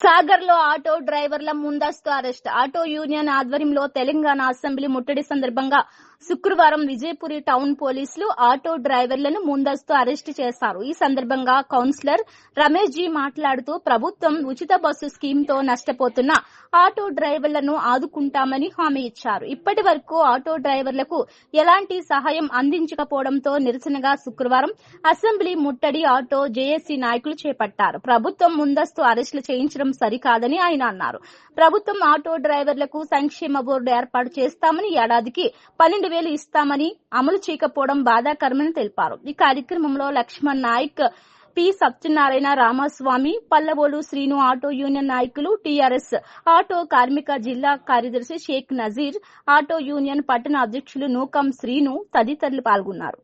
సాగర్లో ఆటో డ్రైవర్ల ముందస్తు అరెస్ట్. ఆటో యూనియన్ ఆధ్వర్యంలో తెలంగాణ అసెంబ్లీ ముట్టడి సందర్భంగా శుక్రవారం విజయపురి టౌన్ పోలీసులు ఆటో డ్రైవర్లను ముందస్తు అరెస్టు చేశారు. ఈ సందర్భంగా కౌన్సిలర్ రమేష్ జీ మాట్లాడుతూ ప్రభుత్వం ఉచిత బస్సు స్కీమ్తో నష్టపోతున్న ఆటో డ్రైవర్లను ఆదుకుంటామని హామీ ఇచ్చారు. ఇప్పటి వరకు ఆటో డ్రైవర్లకు ఎలాంటి సహాయం అందించకపోవడంతో నిరసనగా శుక్రవారం అసెంబ్లీ ముట్టడి ఆటో జేఏసీ నాయకులు చేపట్టారు. ప్రభుత్వం ముందస్తు అరెస్టులు చేయించడం సరికాదని ఆయన అన్నారు. ప్రభుత్వం ఆటో డ్రైవర్లకు సంక్షేమ బోర్డు ఏర్పాటు చేస్తామని ఏడాదికి పన్నెండు వేలు ఇస్తామని అమలు చేయకపోవడం బాధాకరమని తెలిపారు. ఈ కార్యక్రమంలో Laxman Naik P Satyanarayana Ramaswamy Pallavolu Srinu auto union నాయకులు టీఆర్ఎస్ ఆటో కార్మిక జిల్లా కార్యదర్శి షేక్ నజీర్ ఆటో యూనియన్ పట్టణ అధ్యక్షులు నూకం శ్రీను తదితరులు పాల్గొన్నారు.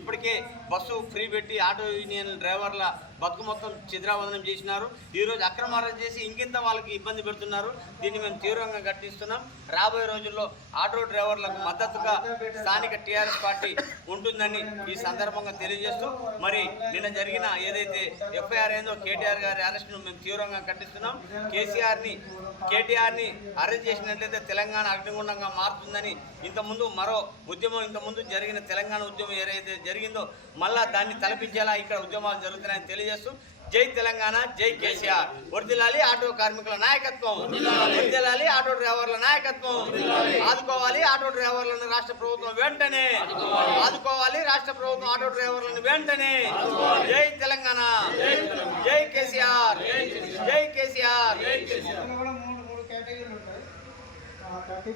ఇప్పటికే బస్సు ఫ్రీ పెట్టి ఆటో యూనియన్ డ్రైవర్ల బతుకు మొత్తం చిద్రావందనం చేసినారు. ఈరోజు అక్రమ చేసి ఇంకింత వాళ్ళకి ఇబ్బంది పెడుతున్నారు. దీన్ని మేము తీవ్రంగా గట్టిస్తున్నాం రాబోయే రోజుల్లో ఆటో డ్రైవర్లకు మద్దతుగా స్థానిక టీఆర్ఎస్ పార్టీ ఉంటుందని ఈ సందర్భంగా తెలియజేస్తూ మరి నిన్న జరిగిన ఏదైతే ఎఫ్ఐఆర్ అయిందో కేటీఆర్ గారి అరెస్ట్ను మేము తీవ్రంగా ఖండిస్తున్నాం. కేసీఆర్ని కేటీఆర్ని అరెస్ట్ చేసినట్లయితే తెలంగాణ అగ్నిగుండంగా మారుతుందని ఇంతకుముందు మరో ఉద్యమం ఇంతకుముందు జరిగిన తెలంగాణ ఉద్యమం ఏదైతే జరిగిందో మళ్ళా దాన్ని తలపించేలా ఇక్కడ ఉద్యమాలు జరుగుతున్నాయని తెలియజేస్తూ జై తెలంగాణ జై కేసీఆర్. వర్దిలాలి ఆటో కార్మికుల నాయకత్వం. వర్దిలాలి ఆటో డ్రైవర్ల నాయకత్వం. ఆదుకోవాలి ఆటో డ్రైవర్లను రాష్ట్ర ప్రభుత్వం వెంటనే. ఆదుకోవాలి. రాష్ట్ర ప్రభుత్వం ఆటో డ్రైవర్లను వెంటనే. జై తెలంగాణ. జై కేసీఆర్. జై కేసీఆర్.